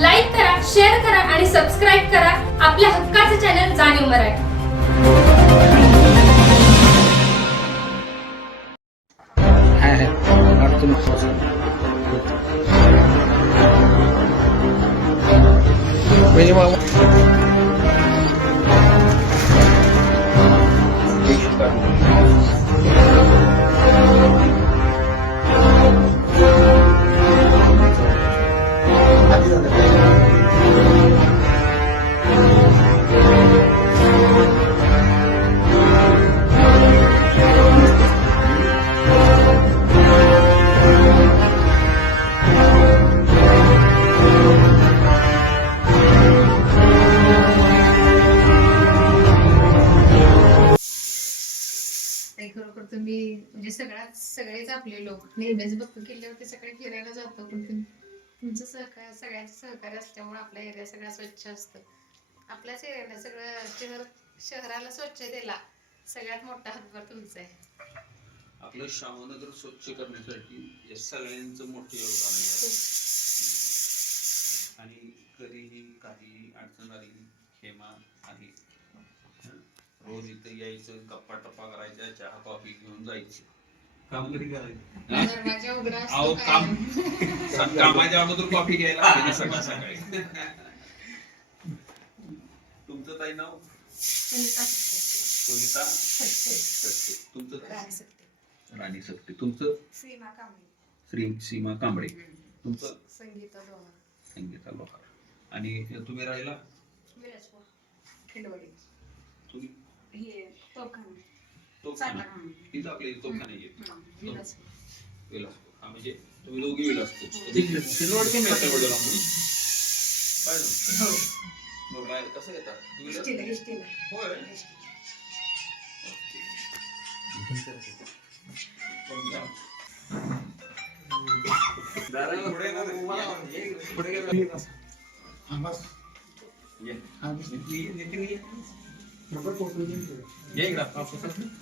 Like करा share करा आणि सबस्क्राईब करा आपल्या हक्काचे चॅनल जाणीव मराठी. হ্যাঁ सगळ्यात सगळेच आपले लोक. नेहमीच बघतो किल्ल्यावरती सगळे फिरायला जातो पण तुम- तुमचं सहकार्य सगळ्यांचं सहकार्य असल्यामुळे आपला एरिया सगळा स्वच्छ असतं. आपल्याच एरियाला सगळं शहर शहराला स्वच्छतेला सगळ्यात मोठा हातभार तुमचा आहे. आपलं श्यामनगर स्वच्छ करण्यासाठी या सगळ्यांचं मोठं योगदान आहे. आणि कधीही काही अडचण आली हेमा आहे. हं. रोज इथं यायचं गप्पा टप्पा करायच्या चहा कॉफी घेऊन जायचं. काम कधी करायचं? उघडा अहो, असतो काम-. स- कामाच्या अगोदर कॉफी घ्यायला सकाळ सकाळी. तुमचं ताई नाव? सुनीता सुनीता? सत्ते. तुमचं काय? राणी सत्ते. राणी तुमचं? सीमा कांबळे. श्री सीमा कांबळे. तुमचं? संगीता दोहा संगीता लोहार. आणि तुम्ही राहिला? विलासपूर खिंडवडी तुम्ही? हे तोफखाना तोफखाना. इथं आपले तोफखाने येत विलासपूर. हा म्हणजे तुम्ही दोघी विलासपूर. शिरवाड कमी येतं एवढं लांबून पाहिजे हो. मग बाहेर कसं येतात टू व्हीलर इष्टीला इष्टीला होय? हो, तिकडे राहिले. इकडे. ये. ते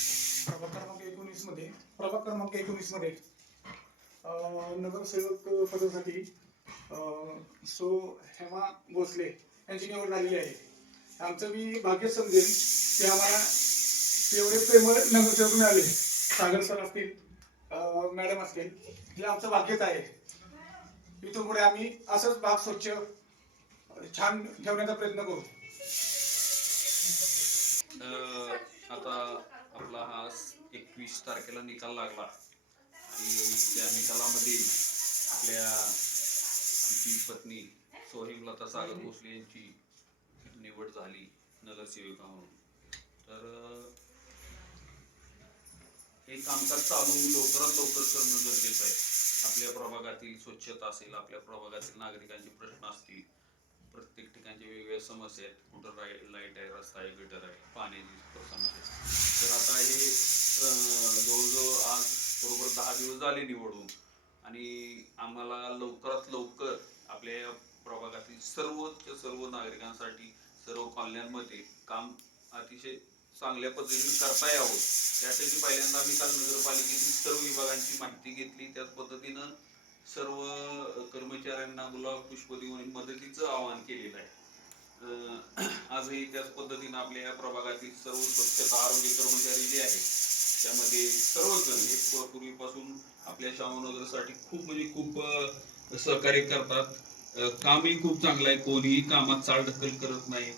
प्रभाग क्रमांक एकोणीसमध्ये. प्रभाग क्रमांक एकोणीसमध्ये. नगरसेवक पदासाठी सो हेमा भोसले यांची निवड झालेली आहे. आमचं मी भाग्य समजेल की आम्हाला एवढे प्रेमळ नगरसेवक मिळाले. सागर सर असतील मॅडम असतील हे आमचं भाग्यच आहे. इथून पुढे आम्ही असंच भाग स्वच्छ छान ठेवण्याचा प्रयत्न करू. आता आपला हा एकवीस तारखेला निकाल लागला. आणि त्या निकालामध्ये आपल्या आमची पत्नी सोहिमलता सागर भोसले यांची निवड झाली नगरसेविका म्हणून. तर हे कामकाज चालू लवकरात लवकर करणं गरजेचं आहे. आपल्या प्रभागातील स्वच्छता असेल आपल्या प्रभागातील नागरिकांचे प्रश्न असतील प्रत्येक ठिकाणच्या वेगवेगळ्या समस्या आहेत. कुठं राय- लाइट आहे रस्ता आहे गटर आहे पाण्याची समस्या आहे. तर आता हे जवळजवळ आज बरोबर दहा दिवस झाले निवडून. आणि आम्हाला लवकरात लवकर आपल्या या प्रभागातील सर्वच सर्व नागरिकांसाठी सर्व कॉलन्यांमध्ये काम अतिशय चांगल्या पद्धतीने करता यावं. त्यासाठी पहिल्यांदा आम्ही काल नगरपालिकेतील सर्व विभागांची माहिती घेतली. त्याच पद्धतीनं सर्व कर्मचाऱ्यांना गुलाब पुष्प देऊन मदतीचं आवाहन केलेलं आहे. आजही त्याच पद्धतीनं आपल्या या प्रभागातील सर्व स्वच्छता आरोग्य कर्मचारी जे आहेत त्यामध्ये सर्वजण हे पूर्वीपासून आपल्या श्यामनगरसाठी खूप म्हणजे खूप सहकार्य करतात. कामही खूप चांगलं आहे. कोणीही कामात चालढकल करत नाही.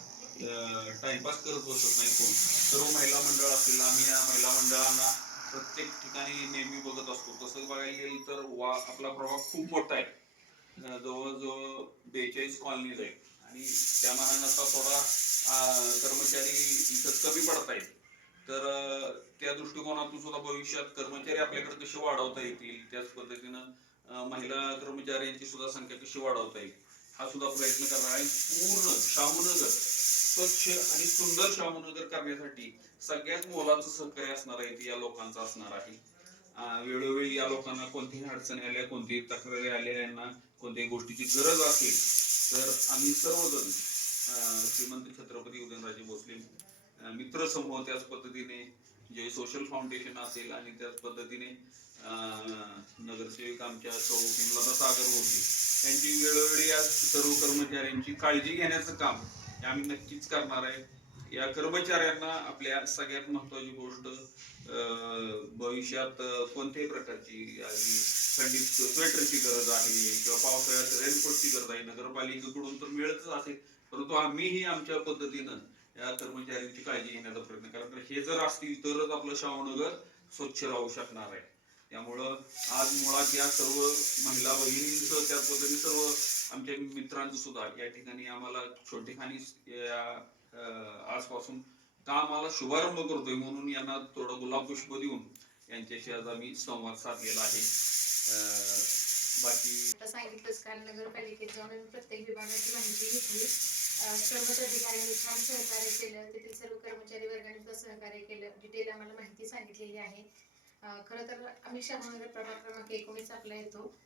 टाइमपास करत बसत नाही कोण. सर्व महिला मंडळ असतील आम्ही या महिला मंडळांना प्रत्येक ठिकाणी नेहमी बघत असतो. तसं बघायला गेलं तर वा आपला प्रभाग खूप मोठा आहे. जवळजवळ बेचाळीस कॉलनीज आहेत. आणि त्या मानानं थोडा कर्मचारी इथं कमी पडतायत. तर त्या दृष्टिकोनातून सुद्धा भविष्यात कर्मचारी आपल्याकडे कसे वाढवता येतील? त्याच पद्धतीनं महिला कर्मचाऱ्यांची सुद्धा संख्या कशी वाढवता येईल? हा सुद्धा प्रयत्न करणार आहे. पूर्ण शाहूनगर स्वच्छ आणि सुंदर शाहूनगर करण्यासाठी सगळ्यात मोलाचं सहकार्य असणार आहे ते या लोकांचं असणार आहे. वेळोवेळी या लोकांना कोणतीही अडचणी आल्या कोणतीही तक्रारी आल्या यांना कोणत्याही गोष्टीची गरज असेल तर आम्ही सर्वजण श्रीमंत छत्रपती उदयनराजे भोसले मित्र समूह त्याच पद्धतीने जे सोशल फाउंडेशन असेल आणि त्याच पद्धतीने नगरसेवक आमच्या सौ हेमलता सागर होते त्यांची वेळोवेळी या सर्व कर्मचाऱ्यांची काळजी घेण्याचं काम हे आम्ही नक्कीच करणार आहे. या कर्मचाऱ्यांना आपल्या सगळ्यात महत्वाची गोष्ट अं, भविष्यात कोणत्याही प्रकारची थंडीत स्वेटरची गरज आहे किंवा पावसाळ्यात रेनकोटची गरज आहे नगरपालिकेकडून तर मिळतच असेल. परंतु आम्हीही आमच्या पद्धतीनं या कर्मचाऱ्यांची काळजी घेण्याचा प्रयत्न कारण हे जर असतील तरच आपलं शाहूनगर स्वच्छ राहू शकणार आहे. त्यामुळं आज मुळात या सर्व महिला बहिणींचं त्याच पद्धतीने सर्व आमच्या मित्रांचं सुद्धा या ठिकाणी आम्हाला छोटेखानी या आजपासून कामाला शुभारंभ करतोय म्हणून यांना थोडं गुलाब पुष्प देऊन यांच्याशी आज आम्ही संवाद साधलेला आहे. बाकी आता सांगितलंच काल नगरपालिकेत जाऊन आम्ही प्रत्येक विभागाची माहिती घेतली. अं, सर्वच अधिकाऱ्यांनी छान सहकार्य केलं. तेथील सर्व कर्मचारी वर्गाने सुद्धा सहकार्य केलं. डिटेल आम्हाला माहिती सांगितलेली आहे. अं, खरं तर आम्ही शहानगर प्रभाग क्रमांक एकोणीस आपला येतो.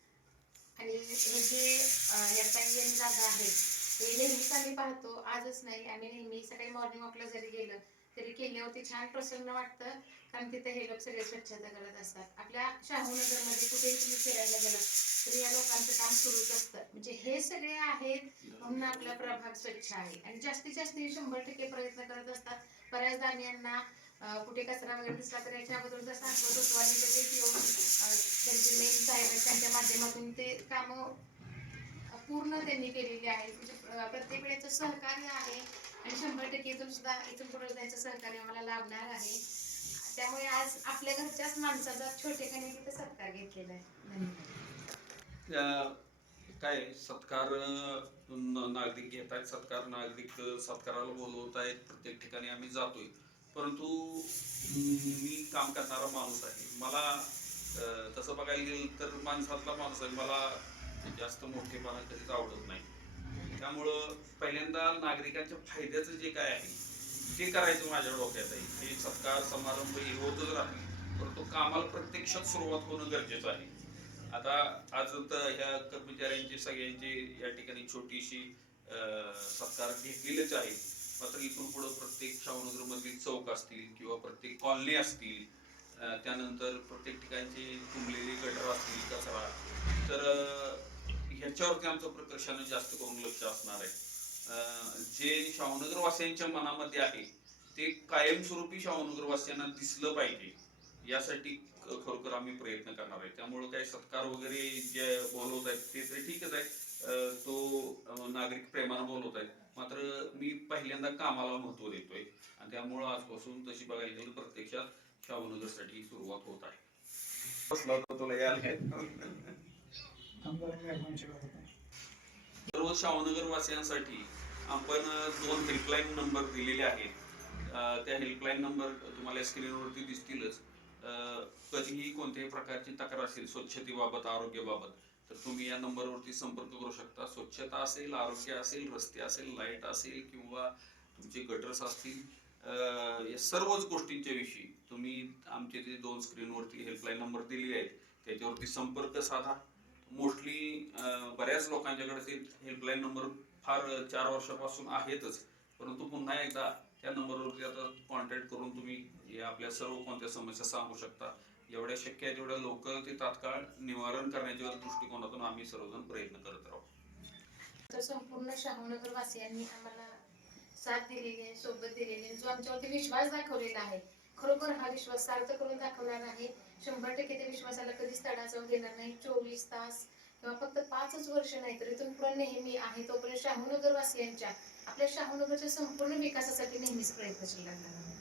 आणि हे जे अं, या काही जागा आहेत ते नेहमीच आम्ही पाहतो आजच नाही. आम्ही नेहमी सकाळी मॉर्निंग वॉकला जरी गेलं तरी केल्यावरती छान प्रसन्न वाटतं. कारण तिथे हे लोक सगळे स्वच्छता करत असतात. आपल्या शाहूनगरमध्ये कुठेही तुम्ही फिरायला गेलं तरी या लोकांचं काम सुरूच असतं. म्हणजे हे सगळे आहेत म्हणून आपला प्रभाग स्वच्छ आहे. आणि जास्तीत जास्त हे शंभर टक्के प्रयत्न करत असतात. बऱ्याचदा आम्ही यांना कुठे कचरा वगैरे दिसला तर याच्या अगोदर जसं सांगत होतो आणि लगेच येऊन त्यांचे मेन साहेब आहेत त्यांच्या माध्यमातून ते कामं पूर्ण त्यांनी केलेली आहे. म्हणजे प्रत्येक वेळेचं सहकार्य आहे आणि शंभर टक्के इथून सुद्धा इथून पुढे त्यांचं सहकार्य आम्हाला लाभणार आहे. त्यामुळे आज आपल्या घरच्याच माणसाचा छोटेखानी तिथे सत्कार घेतलेला आहे. धन्यवाद. काय सत्कार नागरिक घेत आहेत सत्कार नागरिक सत्काराला बोलवत आहेत प्रत्येक ठिकाणी आम्ही जातोय. परंतु मी काम करणारा माणूस आहे. मला तसं बघायला गेलं तर माणसातला माणूस आहे. मला जास्त मोठेपणा कधीच आवडत नाही. त्यामुळं पहिल्यांदा नागरिकांच्या फायद्याचं जे काय आहे ते करायचं माझ्या डोक्यात आहे. हे सत्कार समारंभ हे होतच राहते परंतु कामाला प्रत्यक्षात सुरुवात होणं गरजेचं आहे. आता आज तर ह्या कर्मचाऱ्यांची सगळ्यांची या ठिकाणी छोटीशी सत्कार घेतलेलेच आहे मात्र इथून पुढे प्रत्येक शाहूनगर चौक असतील किंवा प्रत्येक कॉलनी असतील त्यानंतर प्रत्येक ठिकाणची तुंबलेली गटर असतील कचरा. तर ह्याच्यावरती आमचं प्रकर्षानं जास्त करून लक्ष असणार आहे. जे शाहनगरवासियांच्या मनामध्ये आहे ते कायमस्वरूपी शाहूनगरवासियांना दिसलं पाहिजे. यासाठी खरोखर आम्ही प्रयत्न करणार आहे. त्यामुळे काही सत्कार वगैरे जे बोलवत आहेत ते तरी ठीकच आहे. तो नागरिक प्रेमानं बोलवत आहेत. मात्र मी पहिल्यांदा कामाला महत्त्व देतोय. आणि त्यामुळं आजपासून तशी बघायला गेलं प्रत्यक्षात शाहूनगरसाठी सुरुवात होत आहे. सर्व शाहूनगर वासियांसाठी आपण दोन हेल्पलाईन नंबर दिलेले आहेत. त्या हेल्पलाईन नंबर तुम्हाला स्क्रीनवरती दिसतीलच. कधीही कोणत्याही प्रकारची तक्रार असेल स्वच्छतेबाबत आरोग्याबाबत तर तुम्ही या नंबरवरती संपर्क करू शकता. स्वच्छता असेल आरोग्य असेल रस्ते असेल लाइट असेल किंवा तुमचे गटर्स असतील या सर्वच गोष्टींच्या विषयी तुम्ही आमचे ते दोन स्क्रीनवरती हेल्पलाईन नंबर दिले आहेत त्याच्यावरती संपर्क साधा. मोस्टली बऱ्याच लोकांच्याकडे ते हेल्पलाईन नंबर फार चार वर्षापासून आहेतच. परंतु पुन्हा एकदा त्या नंबरवरती आता कॉन्टॅक्ट करून तुम्ही या आपल्या सर्व कोणत्या समस्या सांगू शकता. जेवढ्या शक्य आहे तेवढ्या लवकर ते तात्काळ निवारण करण्याच्या दृष्टिकोनातून आम्ही सर्वजण प्रयत्न करत राहू तर संपूर्ण शाहूनगर वासियांनी आम्हाला साथ दिलेली आहे सोबत दिलेली आहे. जो आमच्यावरती विश्वास दाखवलेला आहे खरोखर हा विश्वास सार्थ करून दाखवणार आहे. शंभर टक्के त्या विश्वासाला कधीच तडा जाऊ देणार नाही. चोवीस तास किंवा फक्त पाचच वर्ष नाही तर इथून पुढे नेहमी आहे. तोपर्यंत शाहूनगर वासियांच्या आपल्या शाहूनगरच्या संपूर्ण विकासासाठी नेहमीच प्रयत्नशील लागणार आहे.